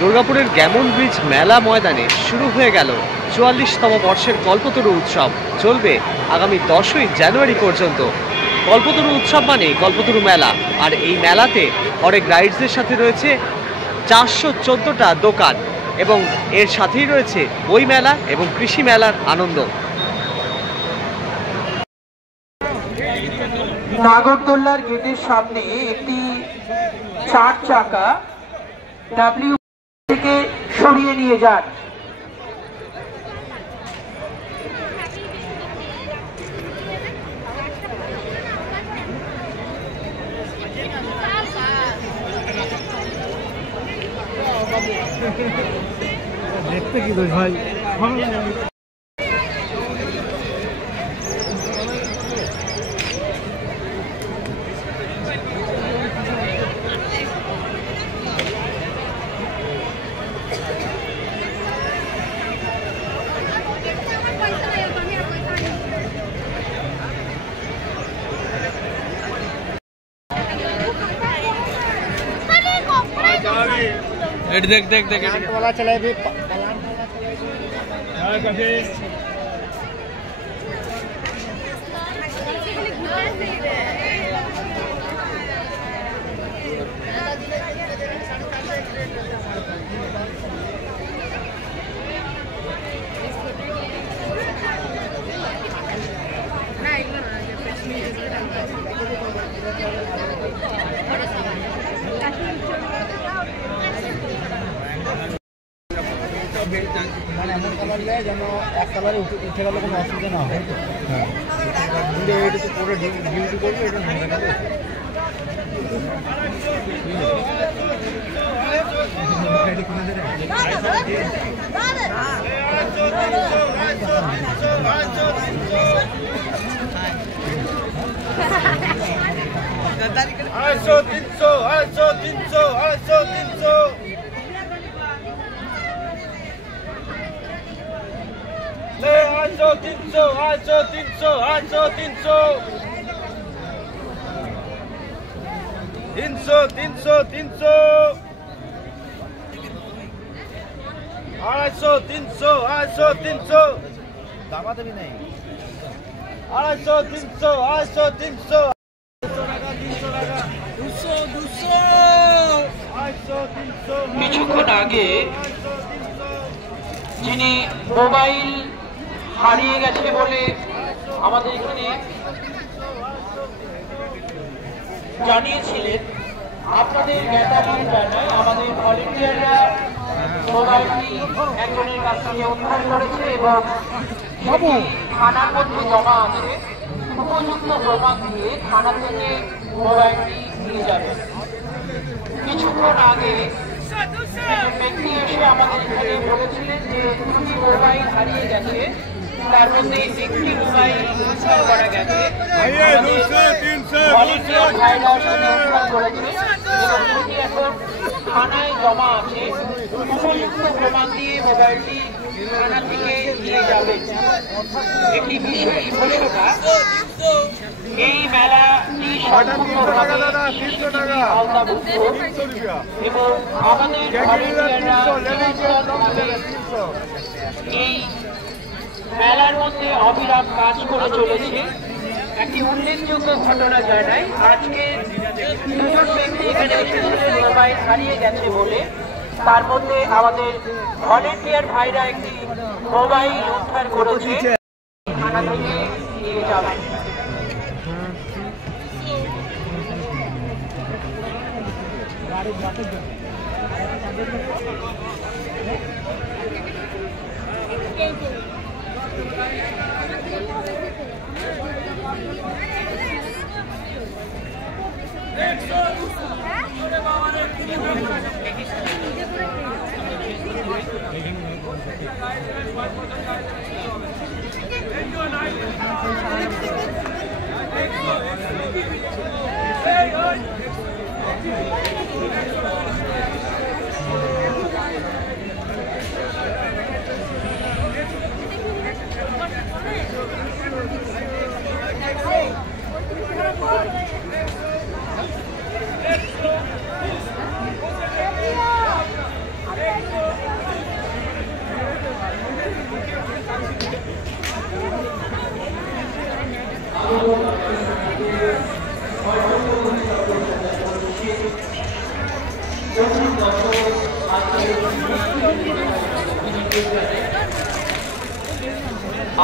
দুর্গাপুরের Gammon bridge মেলা ময়দানে শুরু হয়ে গেল ৪৪তম বর্ষের কল্পতরু উৎসব। চলবে আগামী 10ই জানুয়ারি পর্যন্ত। কল্পতরু উৎসব মানে কল্পতরু মেলা, আর এই মেলাতে অনেক রাইডসের সাথে রয়েছে ৪১৪টা দোকান এবং এর সাথেই রয়েছে বই মেলা এবং কৃষি মেলার আনন্দ। নাগরদোল্লার গেটের সামনে একটি 4 চাকা ডাব্লিউ থেকে সরিয়ে নিয়ে যান। দেখতে কি দোষ ভাই? देख देख देख वाला चलाए भी এমন কালার নেয় যেন এক কালারে উঠে গেলে কোনো অসুবিধা না হয়। হ্যাঁ, কিন্তু এটা তো পুরো ডিউটি করবে, এটা হবে না। আড়াইশো 300 আড়াইশো 300 আড়াইশো 300 300 800 300 800 300 300 300 আড়াইশো 300 আড়াইশো 300 দামা দেবি নাই। আড়াইশো 300 আড়াইশো 300 কিছুক্ষণ আগে যিনি মোবাইল হারিয়ে গেছে বলে আমাদের এখানে জানিয়েছিলেন, আপনাদের জ্ঞাতাধীন জানায় আমাদের ভলেন্টিয়াররা মোবাইলটি একজনের কাছ থেকে উদ্ধার করেছে এবং থানার মধ্যে জমা আছে। উপযুক্ত প্রমাণ দিয়ে থানা থেকে মোবাইলটি নিয়ে যাবে। কিছুক্ষণ আগে ব্যক্তি এসে আমাদের এখানে বলেছিলেন যে দুটি মোবাইল হারিয়ে গেছে, তার মধ্যে একটি মোবাইল উদ্ধার করা গেছে। এখন থানায় জমা আছে। উপযুক্ত প্রমাণ দিয়ে মোবাইলটি থানা থেকে নিয়ে যাবে। একটি বিশেষ ঘোষণা, এই মেলাটি সম্পূর্ণভাবে আওতাভুক্ত এবং আমাদের এই মেলার মধ্যে অবিরাম কাজ করে চলেছে। একটি উল্লেখযোগ্য ঘটনা জানাই, আজকে দুজন ব্যক্তি এখানে এসেছিলেন মোবাইল হারিয়ে গেছে বলে। তার মধ্যে আমাদের ভলেন্টিয়ার ভাইরা একটি মোবাইল উদ্ধার করেছে, থানা থেকে নিয়ে যাবে।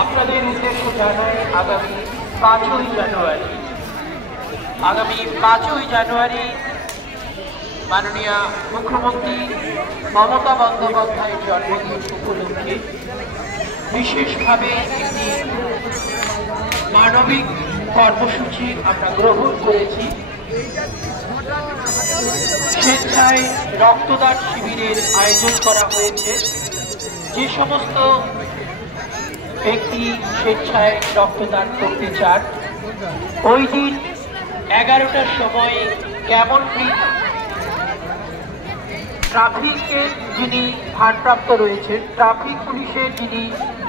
আপনাদের উদ্দেশ্য জানাই আগামী 5ই জানুয়ারি মাননীয় মুখ্যমন্ত্রী মমতা বন্দ্যোপাধ্যায়ের জন্মদিন উপলক্ষে বিশেষভাবে একটি মানবিক কর্মসূচি আমরা গ্রহণ করেছি। স্বেচ্ছায় রক্তদান শিবিরের আয়োজন করা হয়েছে। যে সমস্ত ব্যক্তি স্বেচ্ছায় রক্তদান করতে চান, ওই দিন 11টার সময় কেমন ট্রাফিকের যিনি ভারপ্রাপ্ত রয়েছেন, ট্রাফিক পুলিশের যিনি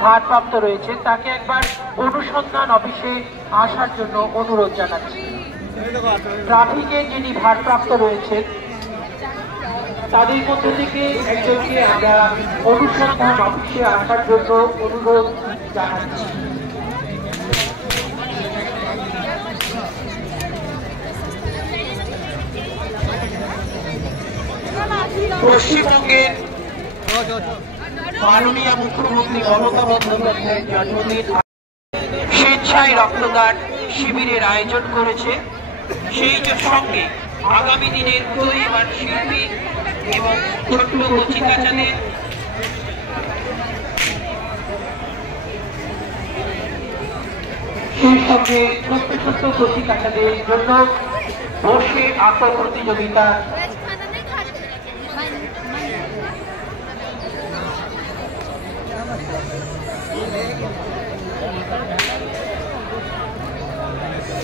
ভারপ্রাপ্ত রয়েছেন, তাকে একবার অনুসন্ধান অফিসে আসার জন্য অনুরোধ জানাচ্ছি। ট্রাফিকের যিনি ভারপ্রাপ্ত রয়েছেন তাদের মধ্যে থেকে একজনকে আমরা অনুসন্ধান অফিসে আসার জন্য অনুরোধ জানাচ্ছি। পশ্চিমবঙ্গের মাননীয় মুখ্যমন্ত্রী মমতা বন্দ্যোপাধ্যায়ের জন্মদিন স্বেচ্ছায় রক্তদান শিবিরের আয়োজন করেছে। সেই সঙ্গে আগামী দিনের উদীয়মান শিল্পী এবং ছোট্ট কচিকাঁচাদের সেই সঙ্গে ছোট্ট ছোট্ট কচিকাঁচাদের জন্য বসে আঁকা প্রতিযোগিতা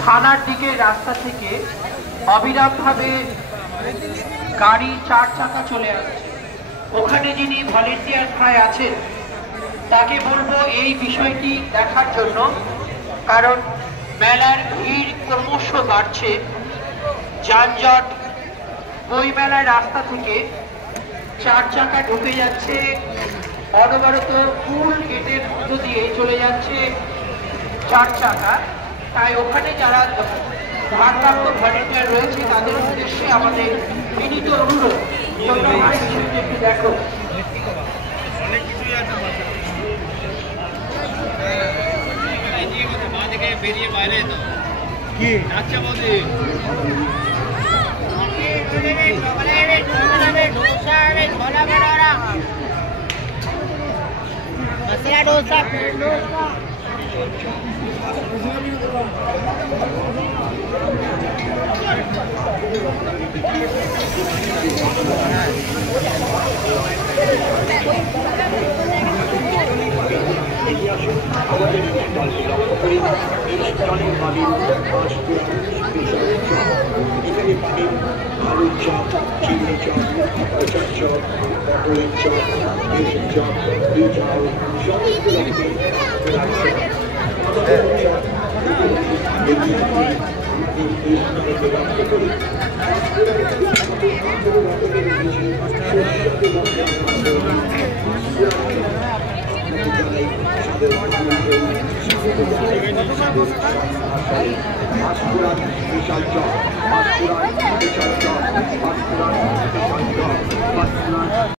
থানার দিকে রাস্তা থেকে অবিরামভাবে গাড়ি 4 চাকা চলে আসছে। ওখানে যিনি ভলেন্টিয়ার ভাই আছেন তাকে বলবো এই বিষয়টি দেখার জন্য, কারণ মেলার ভিড় ক্রমশ বাড়ছে, যানজট। বইমেলার রাস্তা থেকে 4 চাকা ঢুকে যাচ্ছে, অনবরত ফুল গেটের মধ্য দিয়ে চলে যাচ্ছে 4 চাকা। তাই ওখানে যারা ভারপ্রাপ্ত ভলেন্টিয়ার রয়েছে তাদের উদ্দেশ্যে আমাদের বিনীত অনুরোধ, একটু দেখো। আলুর চপ, চিংড়ি চপ, পটল চপ, পটলের চপ, বেসন চপ, চাল সমস্ত বিশাল চপ।